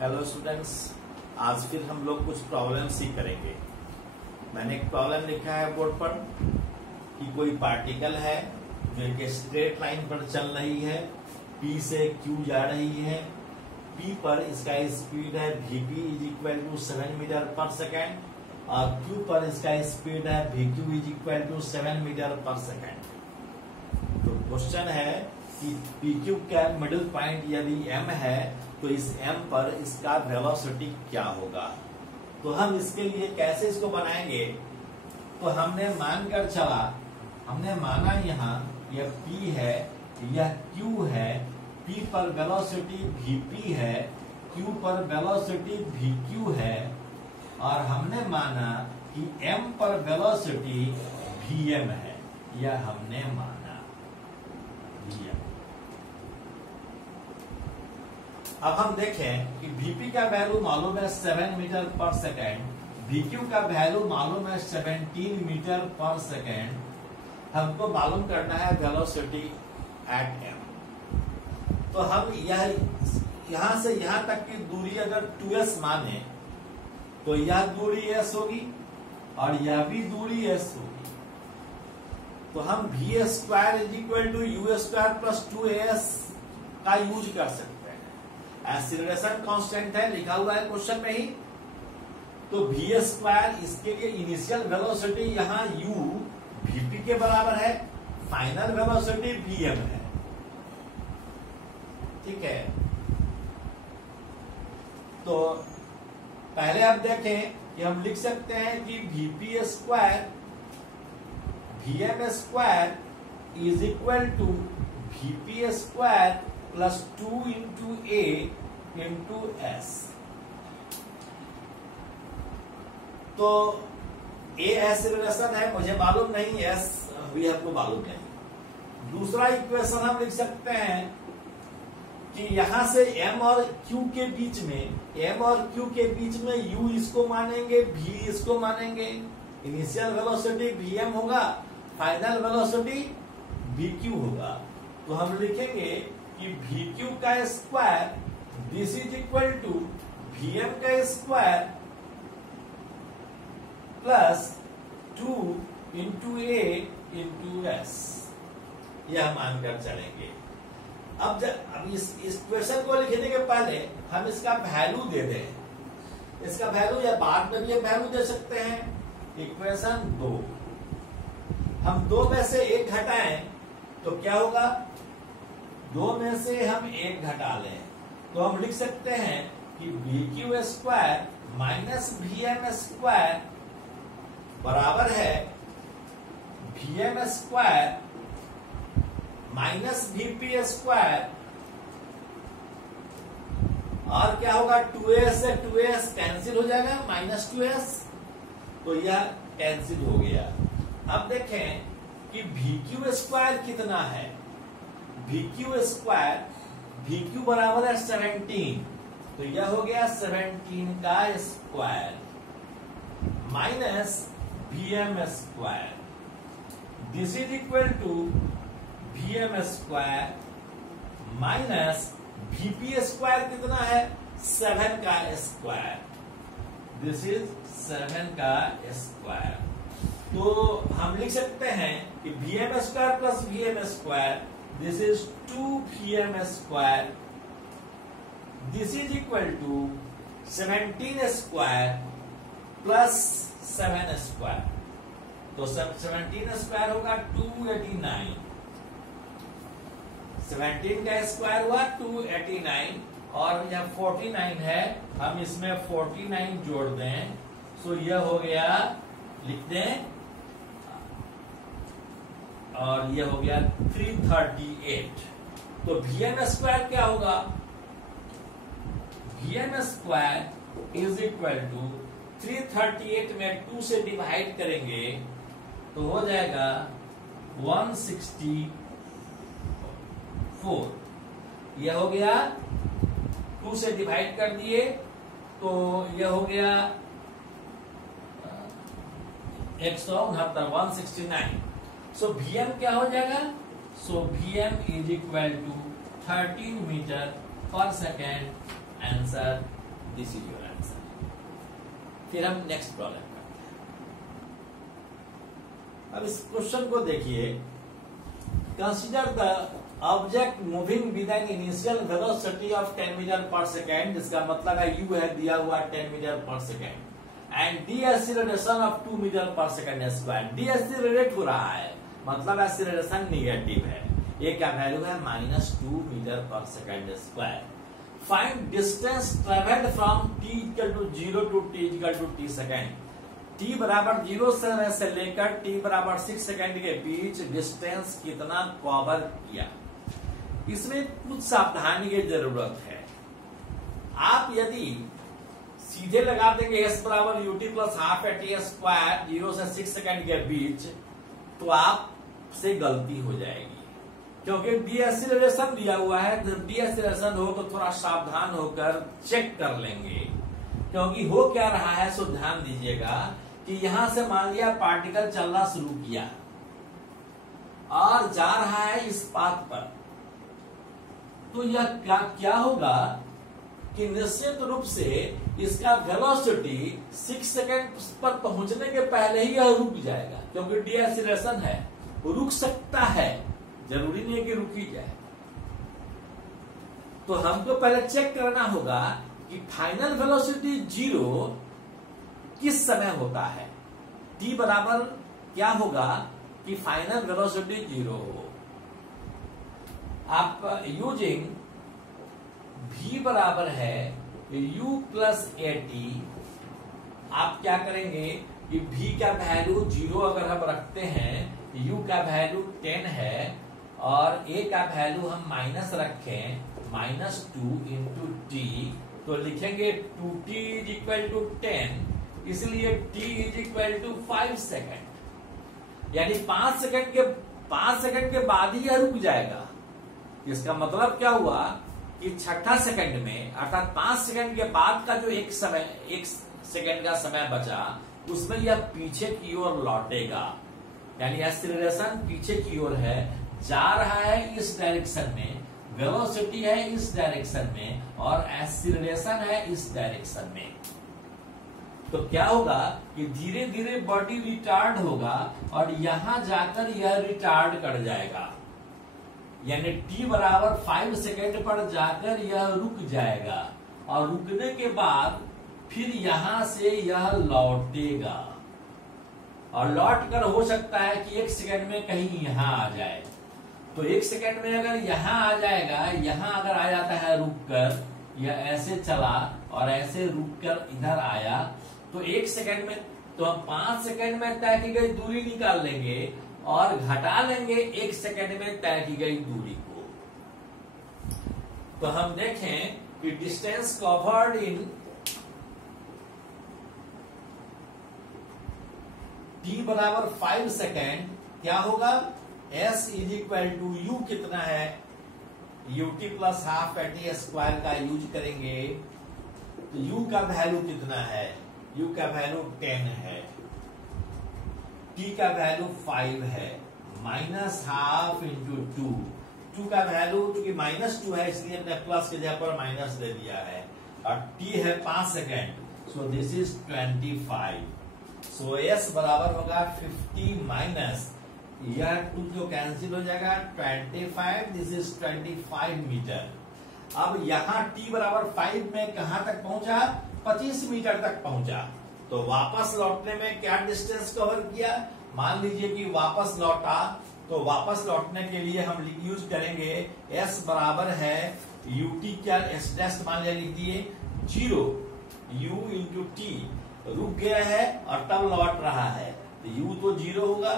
Hello students, आज फिर हम लोग कुछ प्रॉब्लम्स ही करेंगे। मैंने एक प्रॉब्लम लिखा है बोर्ड पर कि कोई पार्टिकल है जो एक स्ट्रेट लाइन पर चल रही है, P से Q जा रही है। P पर इसका स्पीड है Vp is equal to 7 metre पर सेकेंड और Q पर इसका स्पीड है Vq is equal to 7 metre पर सेकेंड। तो क्वेश्चन है कि PQ का मिडिल पॉइंट यदि M है तो इस M पर इसका वेलोसिटी क्या होगा। तो हम इसके लिए कैसे इसको बनाएंगे, तो हमने माना यहाँ यह P है, यह Q है, P पर वेलोसिटी Vp है, Q पर वेलोसिटी Vq है और हमने माना कि M पर वेलोसिटी Vm है। यह हमने माना Vm। अब हम देखें कि Vp का वैल्यू मालूम है 7 मीटर पर सेकेंड, Vq का वैल्यू मालूम है 17 मीटर पर सेकेंड। हमको मालूम करना है वेलोसिटी एट m। तो हम यहां से यहां तक की दूरी अगर 2s माने तो यह दूरी s होगी और यह भी दूरी s होगी। तो हम v square is equal to u square plus 2as का यूज कर सकते हैं। एक्सीलरेशन कांस्टेंट है, लिखा हुआ है क्वेश्चन में ही। तो v स्क्वायर इसके लिए इनिशियल वेलोसिटी यहाँ u vp के बराबर है, फाइनल वेलोसिटी vm है। ठीक है, तो पहले आप देखें कि हम लिख सकते हैं कि vp square vm square is equal to vp square plus 2 into a into s। तो a एक्सीलरेशन है, मुझे मालूम नहीं, s भी आपको मालूम नहीं। दूसरा इक्वेशन हम लिख सकते हैं कि यहां से m और q के बीच में u इसको मानेंगे, v इसको मानेंगे। इनिशियल वेलोसिटी vm होगा, फाइनल वेलोसिटी vq होगा। तो हम लिखेंगे कि vq का square this is equal to vm का square plus 2 into a into s। यह मानकर चलेंगे। अब इस क्वेश्चन को लिखने के पहले हम इसका वैल्यू दे दें। इसका वैल्यू या बाद में भी वैल्यू दे सकते हैं। इक्वेशन 2, हम 2 में से 1 घटाएं तो क्या होगा, 2 में से हम 1 घटा लें तो हम लिख सकते हैं कि vq square minus vm square बराबर है vm square minus vp square और क्या होगा, 2as से 2as कैंसिल हो जाएगा, माइनस 2s, तो यह कैंसिल हो गया। अब देखें कि vq स्क्वायर कितना है। vq स्क्वायर, vq बराबर है 17, तो यह हो गया 17 का square minus vm square, this is equal to vm square minus vp square कितना है, 7 का स्क्वायर, दिस इज 7 का स्क्वायर। तो हम लिख सकते हैं कि vm square plus vm square this is 2vm square, this is equal to 17 square plus 7 square. तो 17 स्क्वायर होगा 289, 17 का स्क्वायर हुआ 289 और यह 49 है, हम इसमें 49 जोड़ दें तो यह हो गया, लिख दें, और यह हो गया 338। तो vm स्क्वायर क्या होगा, vm square is equal to 338 में 2 से डिवाइड करेंगे तो हो जाएगा 164। यह हो गया, 2 से डिवाइड कर दिए तो यह हो गया 169। सो vm क्या हो जाएगा, so vm is equal to 13 meter पर second. Answer this is your answer. फिर हम नेक्स्ट प्रॉब्लम करते हैं। अब इस क्वेश्चन को देखिए, consider the object moving with an initial velocity of 10 metre पर सेकेंड, जिसका मतलब है u है दिया हुआ 10 मीटर पर सेकेंड, एंड डीएक्सीलरेशन ऑफ 2 मीटर पर सेकेंड स्क्वायर। डीएक्सीलरेट हो रहा है, मतलब एक्सीलरेशन निगेटिव है। ये क्या वैल्यू है? -2 मीटर पर second square. Find distance travelled from t equal to 0 to t equal to t second. t बराबर 0 से लेकर t बराबर 6 सेकेंड के बीच डिस्टेंस कितना कवर किया। इसमें कुछ सावधानी की जरूरत है। आप यदि सीधे लगा देंगे s बराबर ut plus half A T square 0 से 6 सेकेंड के बीच, तो आपसे गलती हो जाएगी, क्योंकि डीएक्सीलरेशन दिया हुआ है। जब डीएक्सीलरेशन हो तो थोड़ा सावधान होकर चेक कर लेंगे, क्योंकि हो क्या रहा है सो ध्यान दीजिएगा कि यहां से मान लिया पार्टिकल चलना शुरू किया और जा रहा है इस पाथ पर, तो यह क्या होगा कि निश्चित रूप से इसका वेलोसिटी 6 सेकेंड पर पहुंचने के पहले ही यह रुक जाएगा, क्योंकि डीएक्सीलरेशन है, रुक सकता है, जरूरी नहीं है कि रुक ही जाए। तो हमको पहले चेक करना होगा कि फाइनल वेलोसिटी 0 किस समय होता है। t बराबर क्या होगा कि फाइनल वेलोसिटी 0 हो। आप यूजिंग v बराबर है u प्लस ए टी, आप क्या करेंगे कि v का वैल्यू 0 अगर हम रखते हैं, u का वैल्यू 10 है और a का वैल्यू हम माइनस रखें -2 इंटू टी, तो लिखेंगे 2t इज इक्वल टू 10, इसलिए t is equal to 5 second, यानी 5 सेकेंड के बाद ही यह रुक जाएगा। इसका मतलब क्या हुआ कि छठा सेकंड में, अर्थात 5 सेकंड के बाद का जो एक सेकंड का समय बचा, उसमें यह पीछे की ओर लौटेगा, यानी एक्सीलरेशन पीछे की ओर है, जा रहा है इस डायरेक्शन में, वेलोसिटी है इस डायरेक्शन में और एक्सीलरेशन है इस डायरेक्शन में। तो क्या होगा कि धीरे धीरे बॉडी रिटार्ड होगा और यहां जाकर यह रिटार्ड कर जाएगा, यानी t बराबर 5 सेकेंड पर जाकर यह रुक जाएगा और रुकने के बाद फिर यहां से यह लौटेगा और लौट कर हो सकता है कि 1 सेकेंड में कहीं यहां आ जाए। तो 1 सेकेंड में अगर यहां आ जाएगा, यहां अगर आ जाता है रुक कर, यह ऐसे चला और ऐसे रुक कर इधर आया, तो 1 सेकेंड में, तो हम 5 सेकेंड में तय की गई दूरी निकाल लेंगे और घटा लेंगे 1 सेकेंड में तय की गई दूरी को। तो हम देखें कि डिस्टेंस कवर्ड इन t बराबर 5 सेकेंड क्या होगा, s is equal to u कितना है, ut plus half A T square का यूज करेंगे, तो u का वैल्यू कितना है, u का वैल्यू 10 है, t का वैल्यू 5 है, -12 इंटू 2 का वैल्यू क्योंकि -2 है इसलिए हमने प्लस की जगह पर माइनस दे दिया है, और t है 5 second, so this is 25, so s बराबर होगा 50 माइनस यह 2 जो कैंसिल हो जाएगा 25, दिस इज 25 मीटर। अब यहाँ t बराबर 5 में कहां तक पहुंचा, 25 मीटर तक पहुंचा। तो वापस लौटने में क्या डिस्टेंस कवर किया, मान लीजिए कि वापस लौटा, तो वापस लौटने के लिए हम यूज करेंगे s बराबर है ut, क्या s डैश मान लिया, लिख दिए 0 u इंटू टी, रुक गया है और तब लौट रहा है, तो u तो 0 होगा,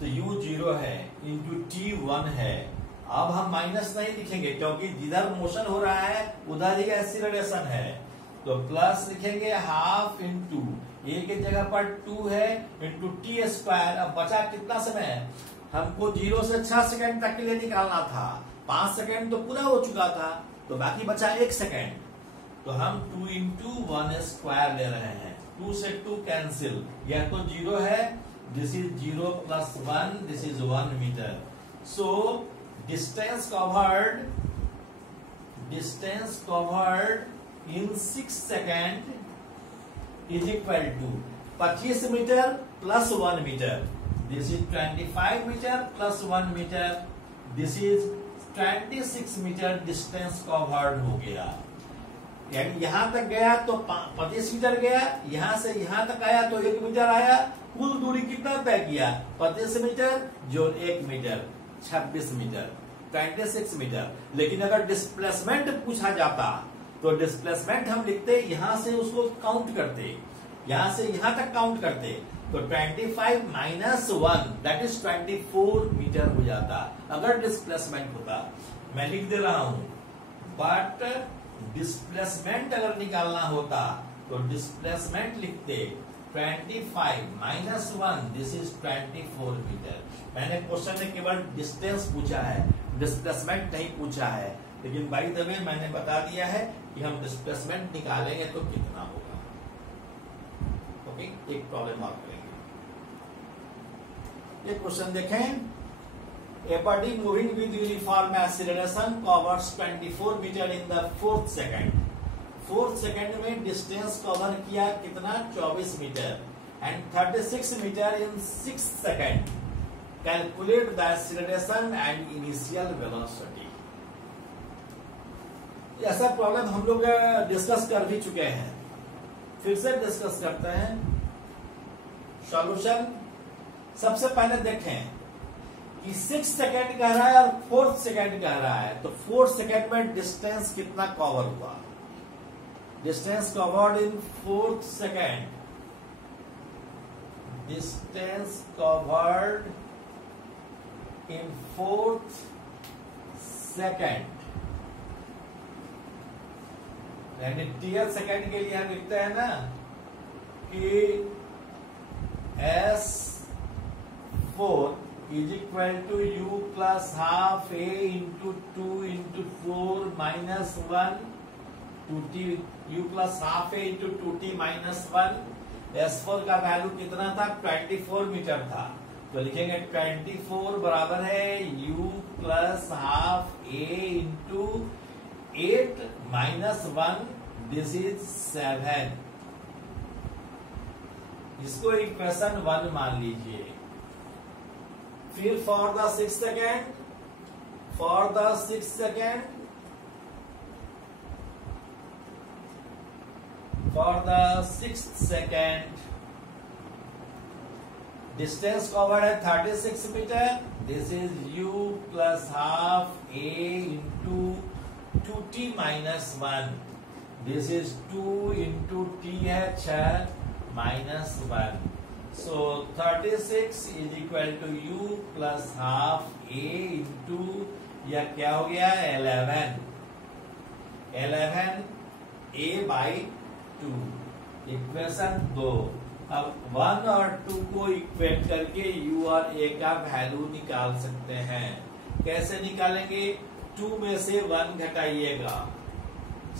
तो u 0 है, इंटू टी 1 है। अब हम माइनस नहीं लिखेंगे क्योंकि जिधर मोशन हो रहा है उधर ही एक्सीलरेशन है, तो प्लस लिखेंगे हाफ इंटू ए की जगह पर 2 है इंटू टी स्क्वायर। अब बचा कितना समय है, हमको 0 से 6 सेकेंड तक के लिए निकालना था, 5 सेकेंड तो पूरा हो चुका था, तो बाकी बचा 1 सेकेंड, तो हम 2 इंटू 1 स्क्वायर ले रहे हैं, 2 से 2 कैंसिल, यह तो 0 है, this is 0 plus 1, this is 1 metre. So distance covered in 6 second is equal to 25 metre plus 1 metre. This is 25 metre plus 1 metre. This is 26 metre distance covered हो गया. यानी यहां तक गया तो 25 मीटर गया, यहां से यहां तक आया तो 1 मीटर आया. कुल दूरी कितना तय किया? 25 मीटर जो 1 मीटर 26 मीटर 26 मीटर. लेकिन अगर डिस्प्लेसमेंट पूछा जाता तो डिस्प्लेसमेंट हम लिखते यहां से उसको काउंट करते, यहां से यहां तक काउंट करते तो 25 माइनस 1 दैट इज 24 मीटर हो जाता अगर डिस्प्लेसमेंट होता. मैं लिख दे रहा हूं बट डिस्प्लेसमेंट अगर निकालना होता तो डिस्प्लेसमेंट लिखते 25 माइनस 1 दिस इज 24 मीटर. मैंने क्वेश्चन में केवल डिस्टेंस पूछा है, डिस्प्लेसमेंट नहीं पूछा है. लेकिन बाय द वे मैंने बता दिया है कि हम डिस्प्लेसमेंट निकालेंगे तो कितना होगा. ओके, एक प्रॉब्लम और करेंगे. ये क्वेश्चन देखें. A body moving with uniform acceleration covers 24 metre in the 4th second. 4th second में डिस्टेंस कवर किया कितना? 24 metre. And 36 metre in 6 second. Calculate the acceleration and initial velocity. ऐसा प्रॉब्लम हम लोग डिस्कस कर भी चुके हैं, फिर से डिस्कस करते हैं. सॉल्यूशन सबसे पहले देखें कि 6 सेकंड कह रहा है और 4th सेकंड कह रहा है. तो 4th सेकंड में डिस्टेंस कितना कवर हुआ? Distance covered in 4th second. Distance covered in 4th second. यानी टीएल सेकंड के लिए हम लिखते हैं ना कि S4 is equal to U plus half A into 2 into 4 minus 1 2T U plus half A into 2T minus 1. S4 का वैल्यू कितना था? 24 मीटर था. तो लिखेंगे 24 बराबर है U plus half A into 8 minus 1 this is 7. इसको इक्वेशन 1 मान लीजिए. फिर for the 6 second, for the 6 second, for the 6th second distance covered है 36 metre. This is U plus half A into 2T minus 1. This is 2 into T है 6 minus 1. So 36 is equal to U plus half A into यह क्या हो गया? 11 A by 2. Equation 2. अब 1 और 2 को equate करके U और A का वैल्यू निकाल सकते हैं. कैसे निकालेंगे? 2 में से 1 घटाइएगा.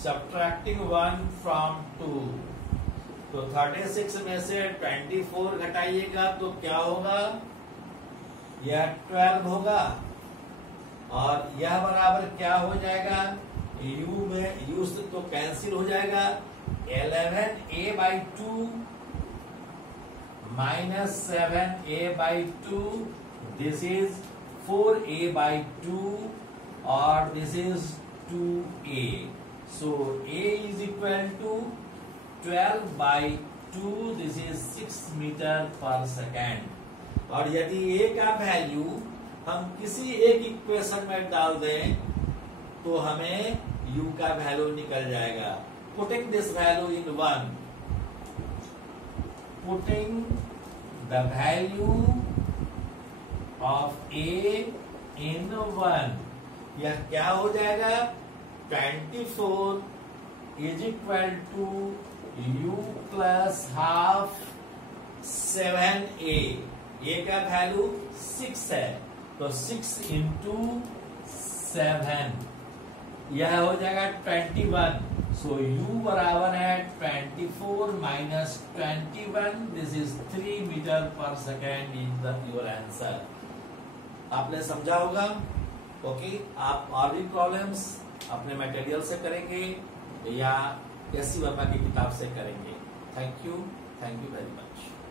Subtracting 1 from 2. तो 36 में से 24 घटाइएगा तो क्या होगा? यह 12 होगा. और यह बराबर क्या हो जाएगा? U में U से तो कैंसिल हो जाएगा. 11A by 2 minus 7A by 2. This is 4A by 2 और this is 2A. So A is equal to 12 by 2 this is 6 metre पर सेकेंड. और यदि A का वैल्यू हम किसी एक इक्वेशन में डाल दें तो हमें U का वैल्यू निकल जाएगा. Putting this value in 1, putting the value of A in 1, यह क्या हो जाएगा? 24 is equal to U plus half 7A. A का वैल्यू 6 है तो 6 इंटू 7 यह हो जाएगा 21. सो U बराबर है 24 माइनस 21. दिस इज 3 मीटर पर second is the your answer. आपने समझा होगा. ओके, आप और भी प्रॉब्लम्स अपने मटेरियल से करेंगे या एस सी वर्मा की किताब से करेंगे। Thank you very much.